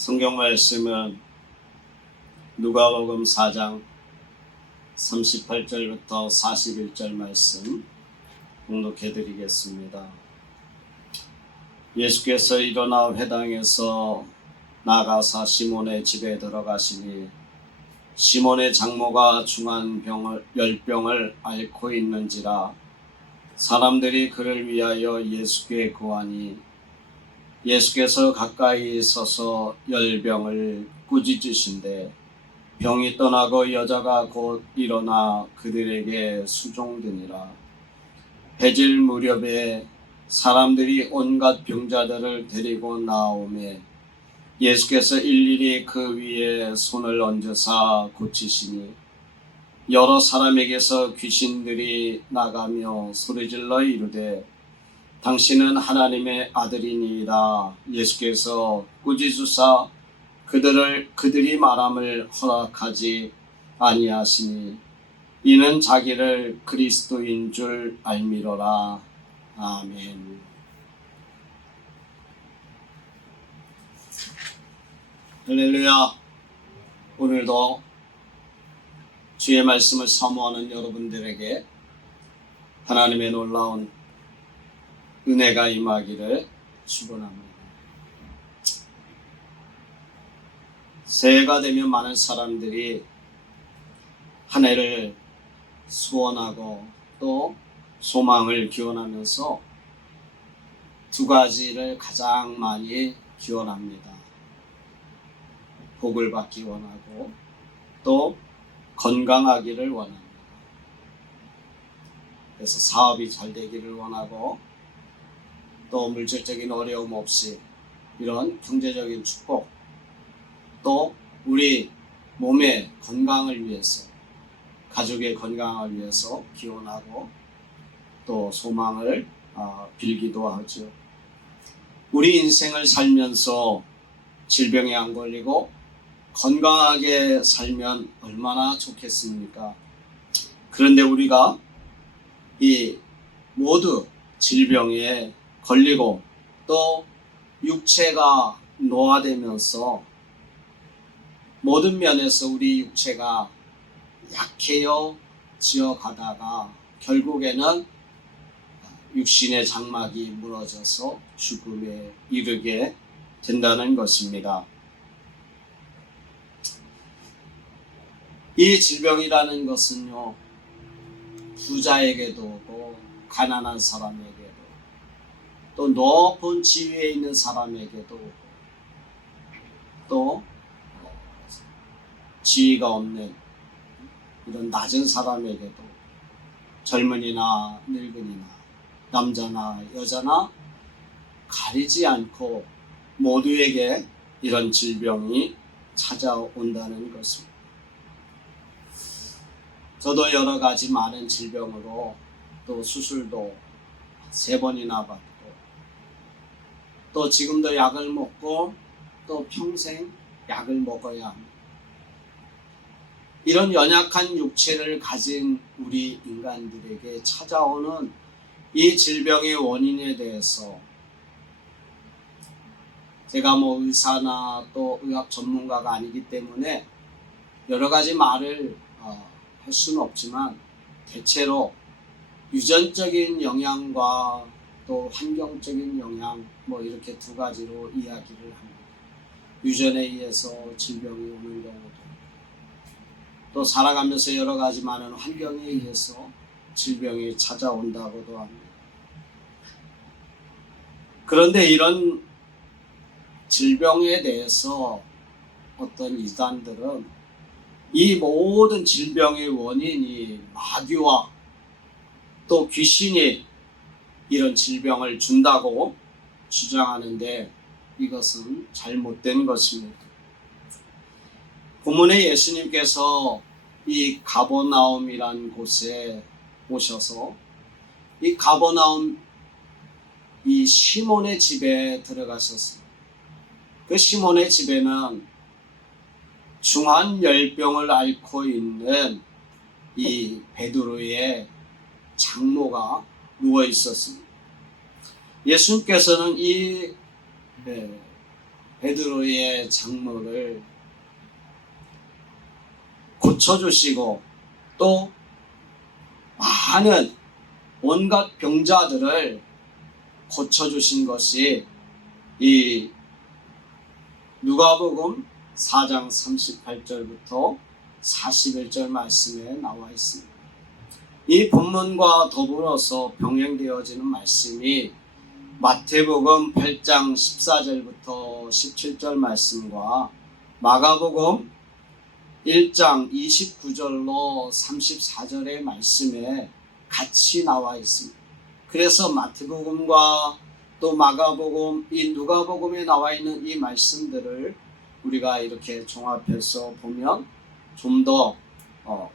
성경 말씀은 누가복음 4장 38절부터 41절 말씀 봉독해 드리겠습니다. 예수께서 일어나 회당에서 나가사 시몬의 집에 들어가시니 시몬의 장모가 중한 열병을 앓고 있는지라 사람들이 그를 위하여 예수께 구하니 예수께서 가까이 서서 열병을 꾸짖으신데 병이 떠나고 여자가 곧 일어나 그들에게 수종드니라. 해질 무렵에 사람들이 온갖 병자들을 데리고 나오매 예수께서 일일이 그 위에 손을 얹으사 고치시니 여러 사람에게서 귀신들이 나가며 소리질러 이르되 당신은 하나님의 아들이니이다. 예수께서 꾸짖으사 그들이 말함을 허락하지 아니하시니 이는 자기를 그리스도인 줄 알미러라. 아멘. 할렐루야. 오늘도 주의 말씀을 사모하는 여러분들에게 하나님의 놀라운 은혜가 임하기를 축원합니다. 새해가 되면 많은 사람들이 한 해를 소원하고 또 소망을 기원하면서 두 가지를 가장 많이 기원합니다. 복을 받기 원하고 또 건강하기를 원합니다. 그래서 사업이 잘 되기를 원하고 또 물질적인 어려움 없이 이런 경제적인 축복, 또 우리 몸의 건강을 위해서, 가족의 건강을 위해서 기원하고 또 소망을 빌기도 하죠. 우리 인생을 살면서 질병에 안 걸리고 건강하게 살면 얼마나 좋겠습니까? 그런데 우리가 이 모두 질병에 걸리고 또 육체가 노화되면서 모든 면에서 우리 육체가 약해지어 가다가 결국에는 육신의 장막이 무너져서 죽음에 이르게 된다는 것입니다. 이 질병이라는 것은요, 부자에게도 오고 가난한 사람에게도 또 높은 지위에 있는 사람에게도 오고 또 지위가 없는 이런 낮은 사람에게도 젊은이나 늙은이나 남자나 여자나 가리지 않고 모두에게 이런 질병이 찾아온다는 것입니다. 저도 여러 가지 많은 질병으로 또 수술도 3번이나 받고 또 지금도 약을 먹고 또 평생 약을 먹어야 합니다. 이런 연약한 육체를 가진 우리 인간들에게 찾아오는 이 질병의 원인에 대해서 제가 의사나 또 의학 전문가가 아니기 때문에 여러 가지 말을 할 수는 없지만 대체로 유전적인 영향과 또 환경적인 영향 이렇게 두 가지로 이야기를 합니다. 유전에 의해서 질병이 오는 경우도 또 살아가면서 여러 가지 많은 환경에 의해서 질병이 찾아온다고도 합니다. 그런데 이런 질병에 대해서 어떤 이단들은 이 모든 질병의 원인이 마귀와 또 귀신이 이런 질병을 준다고 주장하는데 이것은 잘못된 것입니다. 본문에 예수님께서 이 가버나움이란 곳에 오셔서 이 가버나움 이 시몬의 집에 들어가셨습니다. 그 시몬의 집에는 중한 열병을 앓고 있는 이 베드로의 장모가 누워 있었습니다. 예수님께서는 이 베드로의 장모를 고쳐주시고 또 많은 온갖 병자들을 고쳐주신 것이 이 누가복음 4장 38절부터 41절 말씀에 나와 있습니다. 이 본문과 더불어서 병행되어지는 말씀이 마태복음 8장 14절부터 17절 말씀과 마가복음 1장 29절로 34절의 말씀에 같이 나와 있습니다. 그래서 마태복음과 또 마가복음, 이 누가복음에 나와 있는 이 말씀들을 우리가 이렇게 종합해서 보면 좀 더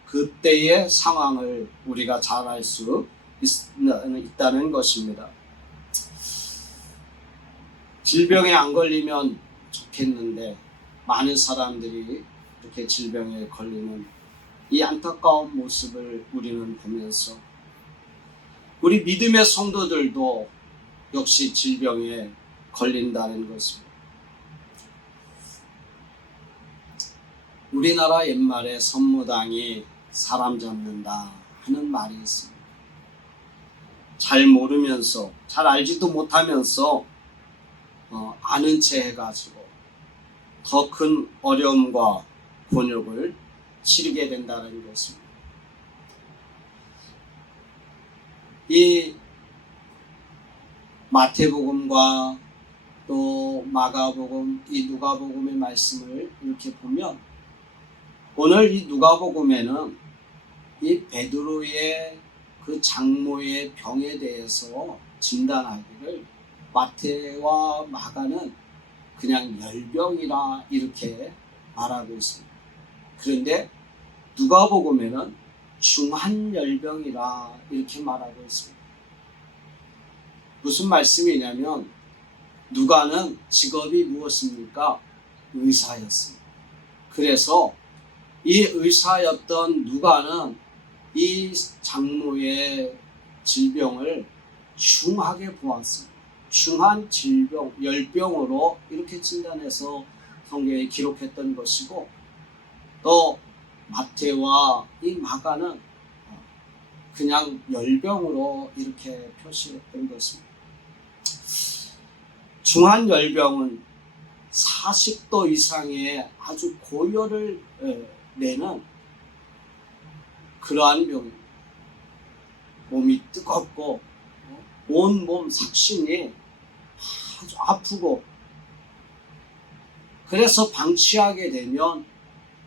그때의 상황을 우리가 잘 알 수 있다는 것입니다. 질병에 안 걸리면 좋겠는데 많은 사람들이 이렇게 질병에 걸리는 이 안타까운 모습을 우리는 보면서 우리 믿음의 성도들도 역시 질병에 걸린다는 것입니다. 우리나라 옛말에 선무당이 사람 잡는다 하는 말이 있습니다. 잘 모르면서, 잘 알지도 못하면서 아는 체 해가지고 더 큰 어려움과 곤욕을 치르게 된다는 것입니다. 이 마태복음과 또 마가복음, 이 누가복음의 말씀을 이렇게 보면 오늘 이 누가복음에는 이 베드로의 그 장모의 병에 대해서 진단하기를 마태와 마가는 그냥 열병이라 이렇게 말하고 있습니다. 그런데 누가복음에는 중한열병이라 이렇게 말하고 있습니다. 무슨 말씀이냐면 누가는 직업이 무엇입니까? 의사였습니다. 그래서 이 의사였던 누가는 이 장모의 질병을 중하게 보았습니다. 중한 질병, 열병으로 이렇게 진단해서 성경에 기록했던 것이고 또 마태와 이 마가는 그냥 열병으로 이렇게 표시했던 것입니다. 중한 열병은 40도 이상의 아주 고열을 내는 그러한 병입니다. 몸이 뜨겁고 온몸 삭신이 아주 아프고 그래서 방치하게 되면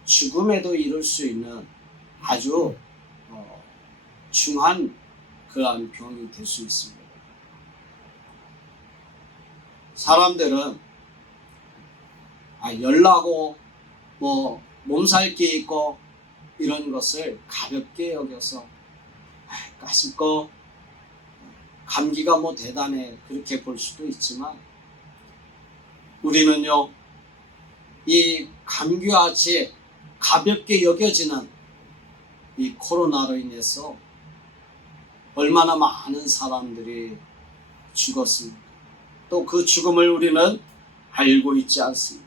죽음에도 이를 수 있는 아주 중한 그러한 병이 될 수 있습니다. 사람들은 열나고 몸살기 있고 이런 것을 가볍게 여겨서 가십고 감기가 대단해 그렇게 볼 수도 있지만 우리는요 이 감기와 같이 가볍게 여겨지는 이 코로나로 인해서 얼마나 많은 사람들이 죽었습니까? 또 그 죽음을 우리는 알고 있지 않습니다.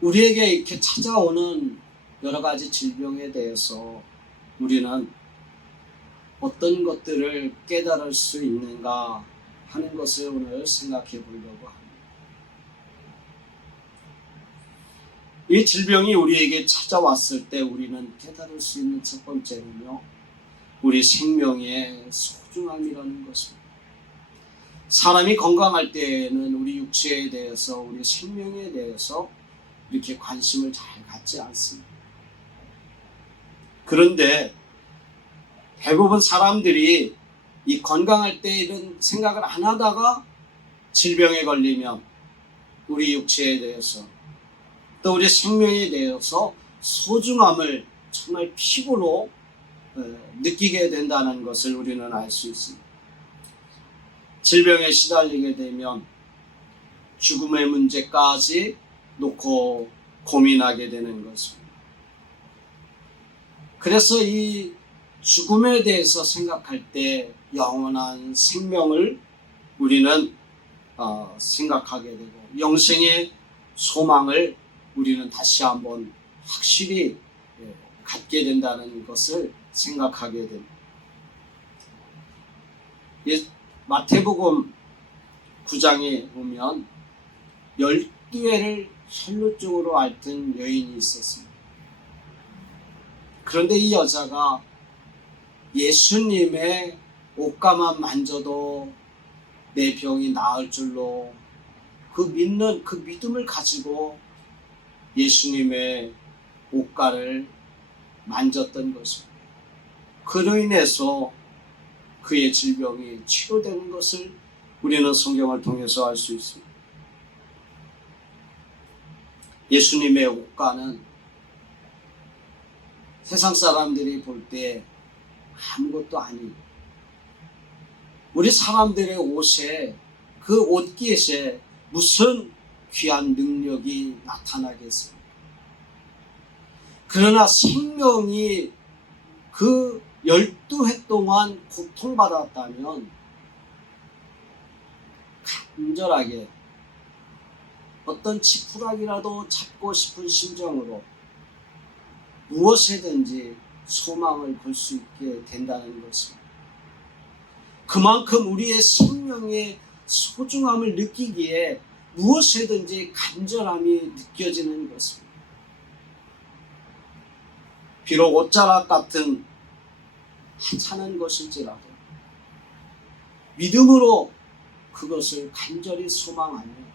우리에게 이렇게 찾아오는 여러 가지 질병에 대해서 우리는 어떤 것들을 깨달을 수 있는가 하는 것을 오늘 생각해 보려고 합니다. 이 질병이 우리에게 찾아왔을 때 우리는 깨달을 수 있는 첫 번째는요, 우리 생명의 소중함이라는 것입니다. 사람이 건강할 때에는 우리 육체에 대해서, 우리 생명에 대해서 이렇게 관심을 잘 갖지 않습니다. 그런데 대부분 사람들이 이 건강할 때 이런 생각을 안 하다가 질병에 걸리면 우리 육체에 대해서 또 우리 생명에 대해서 소중함을 정말 피부로 느끼게 된다는 것을 우리는 알 수 있습니다. 질병에 시달리게 되면 죽음의 문제까지 놓고 고민하게 되는 것입니다. 그래서 이 죽음에 대해서 생각할 때 영원한 생명을 우리는 생각하게 되고 영생의 소망을 우리는 다시 한번 확실히 갖게 된다는 것을 생각하게 됩니다. 마태복음 9장에 보면 12회를 혈루증으로 앓던 여인이 있었습니다. 그런데 이 여자가 예수님의 옷가만 만져도 내 병이 나을 줄로 그 믿음을 가지고 예수님의 옷가를 만졌던 것입니다. 그로 인해서 그의 질병이 치료되는 것을 우리는 성경을 통해서 알 수 있습니다. 예수님의 옷가는 세상 사람들이 볼 때 아무것도 아니에요. 우리 사람들의 옷에 그 옷깃에 무슨 귀한 능력이 나타나겠습니까? 그러나 생명이 그 12해 동안 고통받았다면 간절하게 어떤 지푸라기라도 잡고 싶은 심정으로 무엇이든지 소망을 걸 수 있게 된다는 것입니다. 그만큼 우리의 생명의 소중함을 느끼기에 무엇이든지 간절함이 느껴지는 것입니다. 비록 옷자락 같은 하찮은 것일지라도 믿음으로 그것을 간절히 소망하며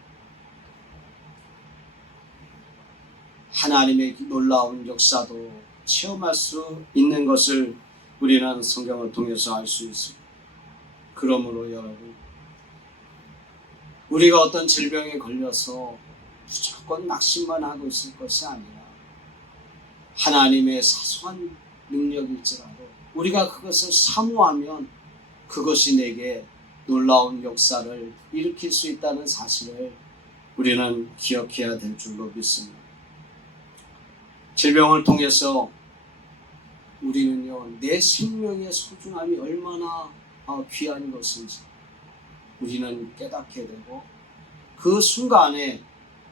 하나님의 놀라운 역사도 체험할 수 있는 것을 우리는 성경을 통해서 알 수 있습니다. 그러므로 여러분, 우리가 어떤 질병에 걸려서 무조건 낙심만 하고 있을 것이 아니라 하나님의 사소한 능력일지라도 우리가 그것을 사모하면 그것이 내게 놀라운 역사를 일으킬 수 있다는 사실을 우리는 기억해야 될 줄로 믿습니다. 질병을 통해서 우리는요, 내 생명의 소중함이 얼마나 귀한 것인지 우리는 깨닫게 되고 그 순간에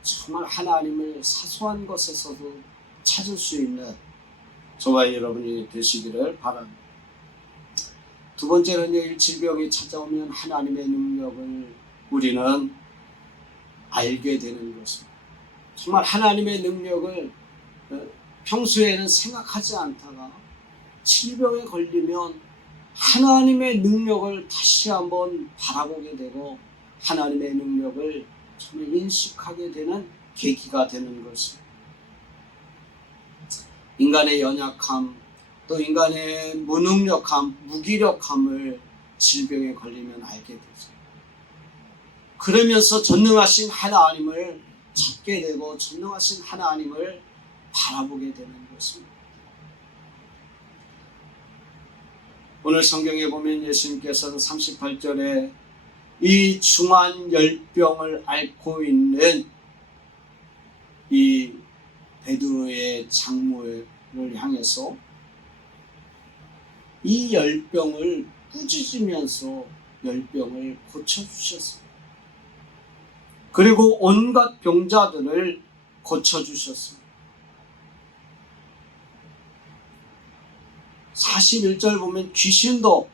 정말 하나님을 사소한 것에서도 찾을 수 있는 저와 여러분이 되시기를 바랍니다. 두 번째는요, 이 질병이 찾아오면 하나님의 능력을 우리는 알게 되는 것입니다. 정말 하나님의 능력을 평소에는 생각하지 않다가 질병에 걸리면 하나님의 능력을 다시 한번 바라보게 되고 하나님의 능력을 정말 인식하게 되는 계기가 되는 것입니다. 인간의 연약함, 또 인간의 무능력함, 무기력함을 질병에 걸리면 알게 되죠. 그러면서 전능하신 하나님을 찾게 되고 전능하신 하나님을 바라보게 되는 것입니다. 오늘 성경에 보면 예수님께서는 38절에 이 중한 열병을 앓고 있는 이 베드로의 장모를 향해서 이 열병을 꾸짖으면서 열병을 고쳐주셨습니다. 그리고 온갖 병자들을 고쳐주셨습니다. 41절 보면 귀신도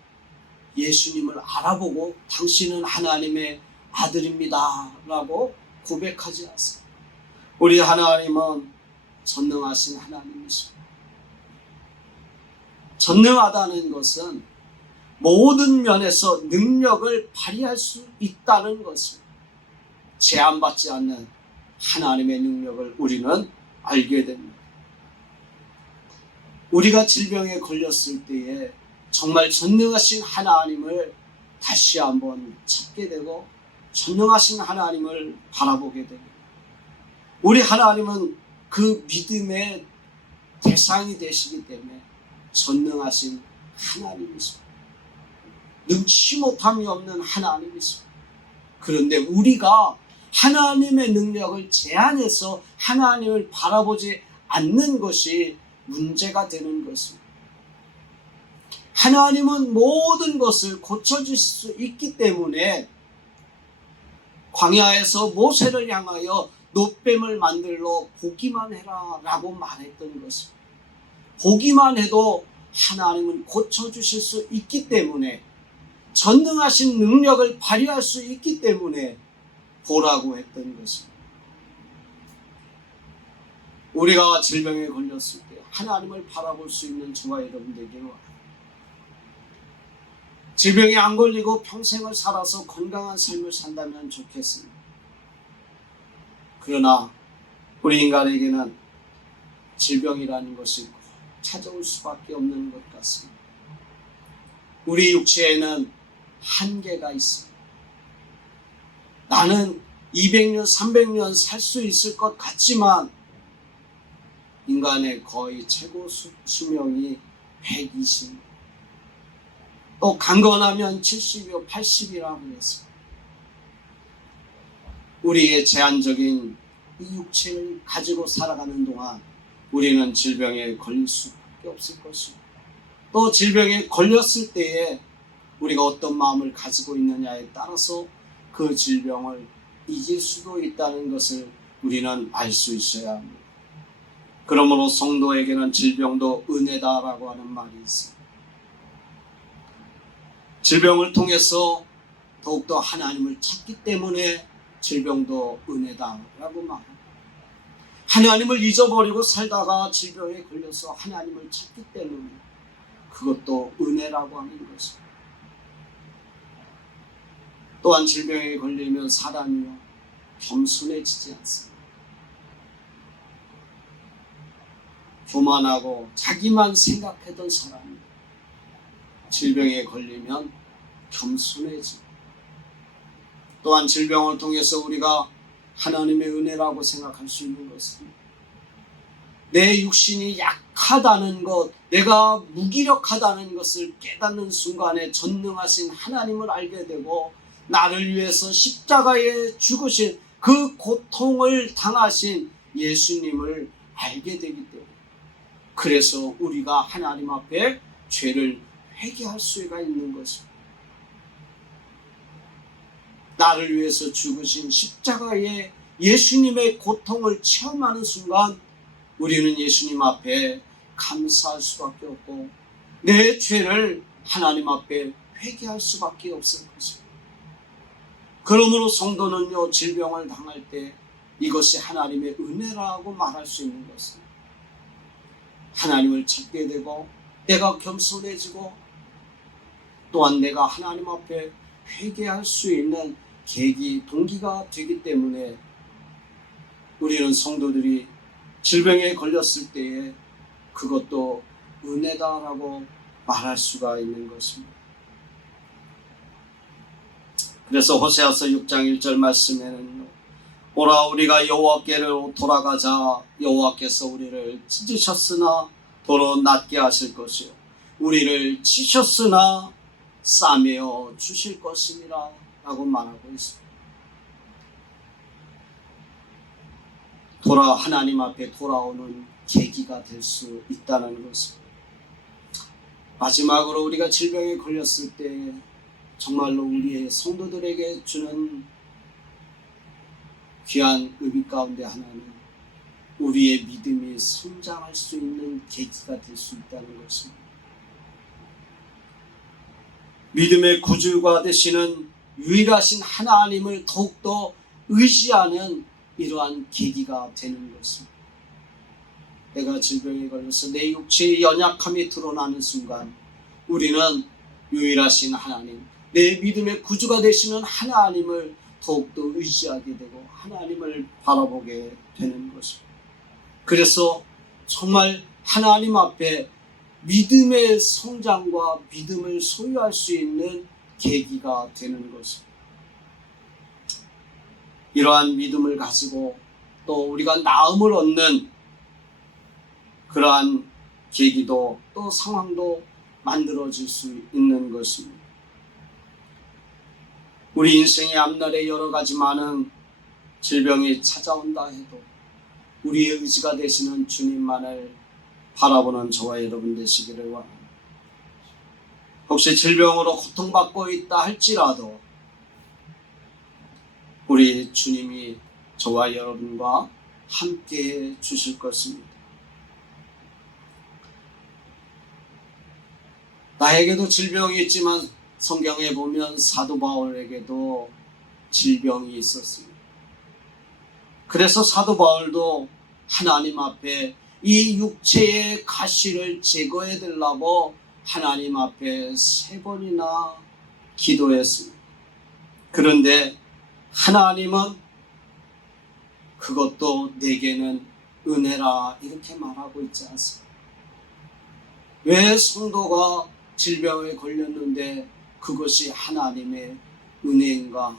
예수님을 알아보고 당신은 하나님의 아들입니다 라고 고백하지 않습니다. 우리 하나님은 전능하신 하나님이십니다. 전능하다는 것은 모든 면에서 능력을 발휘할 수 있다는 것입니다. 제한받지 않는 하나님의 능력을 우리는 알게 됩니다. 우리가 질병에 걸렸을 때에 정말 전능하신 하나님을 다시 한번 찾게 되고 전능하신 하나님을 바라보게 됩니다. 우리 하나님은 그 믿음의 대상이 되시기 때문에 전능하신 하나님이십니다. 능치 못함이 없는 하나님이십니다. 그런데 우리가 하나님의 능력을 제한해서 하나님을 바라보지 않는 것이 문제가 되는 것입니다. 하나님은 모든 것을 고쳐주실 수 있기 때문에 광야에서 모세를 향하여 노뱀을 만들러 보기만 해라 라고 말했던 것입니다. 보기만 해도 하나님은 고쳐주실 수 있기 때문에, 전능하신 능력을 발휘할 수 있기 때문에 보라고 했던 것입니다. 우리가 질병에 걸렸을 때 하나님을 바라볼 수 있는 저와 여러분들에게 질병에 안 걸리고 평생을 살아서 건강한 삶을 산다면 좋겠습니다. 그러나 우리 인간에게는 질병이라는 것이 꼭 찾아올 수밖에 없는 것 같습니다. 우리 육체에는 한계가 있습니다. 나는 200년, 300년 살 수 있을 것 같지만 인간의 거의 최고 수명이 120년. 또 강건하면 70이요 80이라고 했습니다. 우리의 제한적인 이 육체를 가지고 살아가는 동안 우리는 질병에 걸릴 수밖에 없을 것입니다. 또 질병에 걸렸을 때에 우리가 어떤 마음을 가지고 있느냐에 따라서 그 질병을 이길 수도 있다는 것을 우리는 알 수 있어야 합니다. 그러므로 성도에게는 질병도 은혜다라고 하는 말이 있습니다. 질병을 통해서 더욱더 하나님을 찾기 때문에 질병도 은혜다라고 말합니다. 하나님을 잊어버리고 살다가 질병에 걸려서 하나님을 찾기 때문에 그것도 은혜라고 하는 것입니다. 또한 질병에 걸리면 사람이요 겸손해지지 않습니다. 교만하고 자기만 생각하던 사람이 질병에 걸리면 겸손해지고, 또한 질병을 통해서 우리가 하나님의 은혜라고 생각할 수 있는 것은 내 육신이 약하다는 것, 내가 무기력하다는 것을 깨닫는 순간에 전능하신 하나님을 알게 되고, 나를 위해서 십자가에 죽으신 그 고통을 당하신 예수님을 알게 되기 때문에, 그래서 우리가 하나님 앞에 죄를 회개할 수가 있는 것입니다. 나를 위해서 죽으신 십자가의 예수님의 고통을 체험하는 순간 우리는 예수님 앞에 감사할 수밖에 없고 내 죄를 하나님 앞에 회개할 수밖에 없을 것입니다. 그러므로 성도는요, 질병을 당할 때 이것이 하나님의 은혜라고 말할 수 있는 것입니다. 하나님을 찾게 되고 내가 겸손해지고 또한 내가 하나님 앞에 회개할 수 있는 계기, 동기가 되기 때문에 우리는 성도들이 질병에 걸렸을 때에 그것도 은혜다라고 말할 수가 있는 것입니다. 그래서 호세아서 6장 1절 말씀에는 오라 우리가 여호와께로 돌아가자. 여호와께서 우리를 찢으셨으나 도로 낫게 하실 것이요 우리를 치셨으나 싸매어 주실 것이니라 라고 말하고 있습니다. 하나님 앞에 돌아오는 계기가 될 수 있다는 것입니다. 마지막으로 우리가 질병에 걸렸을 때 정말로 우리의 성도들에게 주는 귀한 의미 가운데 하나는 우리의 믿음이 성장할 수 있는 계기가 될 수 있다는 것입니다. 믿음의 구주가 되시는 유일하신 하나님을 더욱더 의지하는 이러한 계기가 되는 것입니다. 내가 질병에 걸려서 내 육체의 연약함이 드러나는 순간 우리는 유일하신 하나님, 내 믿음의 구주가 되시는 하나님을 더욱더 의지하게 되고 하나님을 바라보게 되는 것입니다. 그래서 정말 하나님 앞에 믿음의 성장과 믿음을 소유할 수 있는 계기가 되는 것입니다. 이러한 믿음을 가지고 또 우리가 나음을 얻는 그러한 계기도 또 상황도 만들어질 수 있는 것입니다. 우리 인생의 앞날에 여러 가지 많은 질병이 찾아온다 해도 우리의 의지가 되시는 주님만을 바라보는 저와 여러분 되시기를 원합니다. 혹시 질병으로 고통받고 있다 할지라도 우리 주님이 저와 여러분과 함께 주실 것입니다. 나에게도 질병이 있지만 성경에 보면 사도 바울에게도 질병이 있었습니다. 그래서 사도 바울도 하나님 앞에 이 육체의 가시를 제거해 달라고 하나님 앞에 3번이나 기도했습니다. 그런데 하나님은 그것도 내게는 은혜라 이렇게 말하고 있지 않습니다. 왜 성도가 질병에 걸렸는데 그것이 하나님의 은혜인가?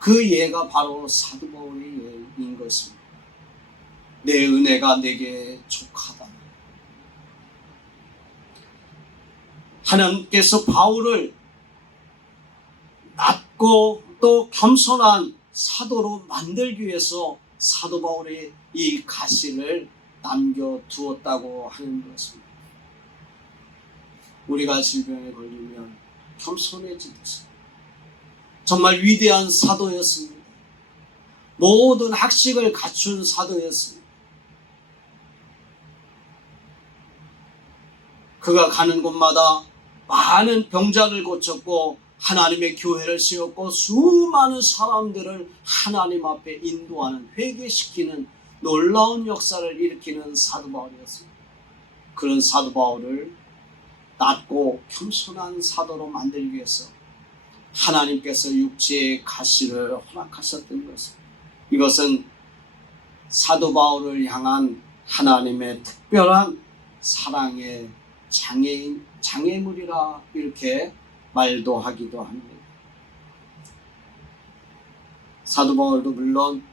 그 예가 바로 사도 바울의 예인 것입니다. 내 은혜가 내게 족하다. 하나님께서 바울을 낮고 또 겸손한 사도로 만들기 위해서 사도 바울의 이 가시를 남겨두었다고 하는 것입니다. 우리가 질병에 걸리면 겸손해지듯이 정말 위대한 사도였습니다. 모든 학식을 갖춘 사도였습니다. 그가 가는 곳마다 많은 병자를 고쳤고 하나님의 교회를 세웠고 수많은 사람들을 하나님 앞에 인도하는, 회개시키는 놀라운 역사를 일으키는 사도 바울이었습니다. 그런 사도 바울을 낮고 겸손한 사도로 만들기 위해서 하나님께서 육체의 가시를 허락하셨던 것입니다. 이것은 사도 바울을 향한 하나님의 특별한 사랑의 장애물이라 이렇게 말도 하기도 합니다. 사도 바울도 물론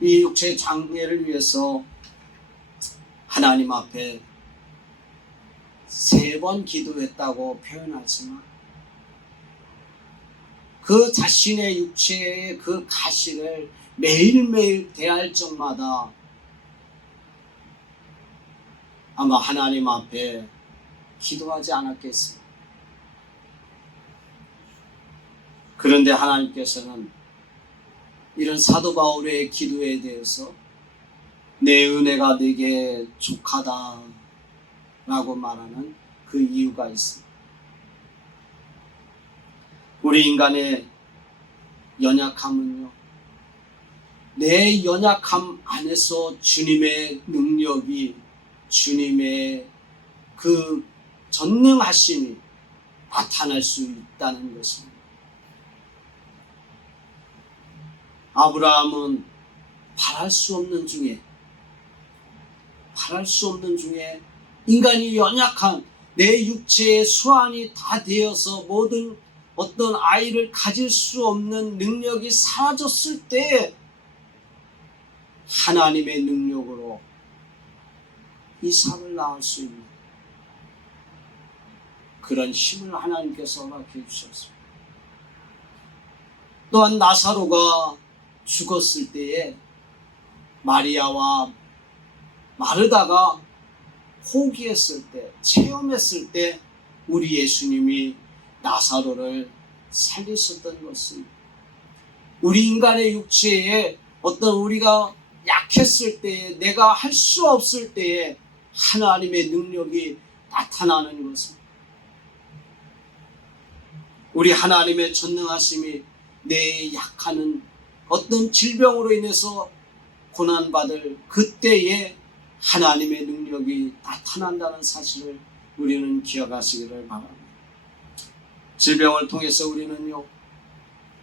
이 육체의 장애를 위해서 하나님 앞에 3번 기도했다고 표현하지만 그 자신의 육체의 그 가시를 매일매일 대할 적마다 아마 하나님 앞에 기도하지 않았겠습니다. 그런데 하나님께서는 이런 사도 바울의 기도에 대해서 내 은혜가 내게 족하다 라고 말하는 그 이유가 있습니다. 우리 인간의 연약함은요, 내 연약함 안에서 주님의 능력이, 주님의 그 전능하심이 나타날 수 있다는 것입니다. 아브라함은 바랄 수 없는 중에 인간이 연약한 내 육체의 수완이 다 되어서 모든 어떤 아이를 가질 수 없는 능력이 사라졌을 때 하나님의 능력으로 이삭을 낳을 수 있는 그런 힘을 하나님께서 허락해 주셨습니다. 또한 나사로가 죽었을 때에 마리아와 마르다가 포기했을 때, 체험했을 때 우리 예수님이 나사로를 살리셨던 것입니다. 우리 인간의 육체에 어떤 우리가 약했을 때에, 내가 할 수 없을 때에 하나님의 능력이 나타나는 것입니다. 우리 하나님의 전능하심이 내 약하는 어떤 질병으로 인해서 고난받을 그때에 하나님의 능력이 나타난다는 사실을 우리는 기억하시기를 바랍니다. 질병을 통해서 우리는요,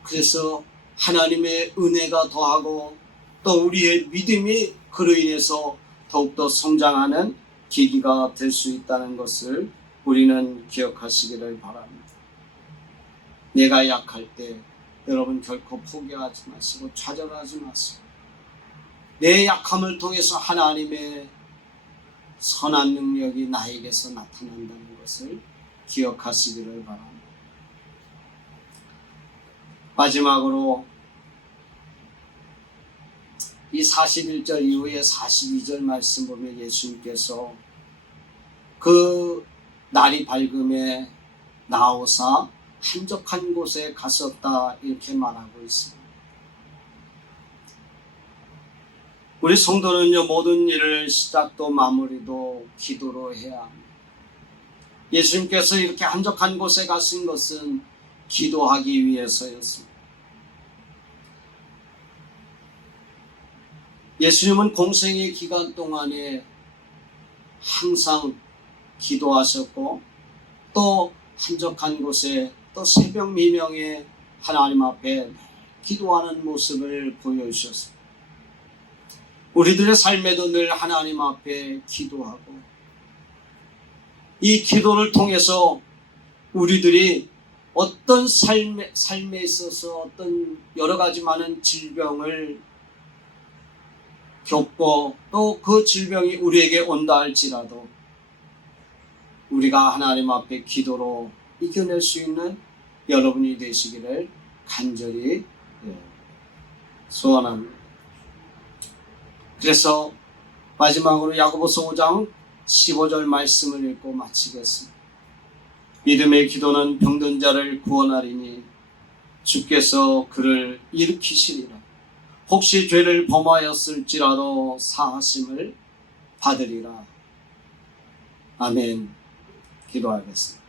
그래서 하나님의 은혜가 더하고 또 우리의 믿음이 그로 인해서 더욱더 성장하는 계기가 될 수 있다는 것을 우리는 기억하시기를 바랍니다. 내가 약할 때 여러분 결코 포기하지 마시고 좌절하지 마시고 내 약함을 통해서 하나님의 선한 능력이 나에게서 나타난다는 것을 기억하시기를 바랍니다. 마지막으로 이 41절 이후에 42절 말씀 보면 예수님께서 그 날이 밝음에 나오사 한적한 곳에 갔었다 이렇게 말하고 있습니다. 우리 성도는요, 모든 일을 시작도 마무리도 기도로 해야 합니다. 예수님께서 이렇게 한적한 곳에 가신 것은 기도하기 위해서였습니다. 예수님은 공생의 기간 동안에 항상 기도하셨고 또 한적한 곳에 또 새벽 미명에 하나님 앞에 기도하는 모습을 보여주셨습니다. 우리들의 삶에도 늘 하나님 앞에 기도하고 이 기도를 통해서 우리들이 어떤 삶에 있어서 어떤 여러 가지 많은 질병을 겪고 또 그 질병이 우리에게 온다 할지라도 우리가 하나님 앞에 기도로 이겨낼 수 있는 여러분이 되시기를 간절히 소원합니다. 그래서 마지막으로 야고보서 5장 15절 말씀을 읽고 마치겠습니다. 믿음의 기도는 병든 자를 구원하리니 주께서 그를 일으키시리라. 혹시 죄를 범하였을지라도 사하심을 받으리라. 아멘. 기도하겠습니다.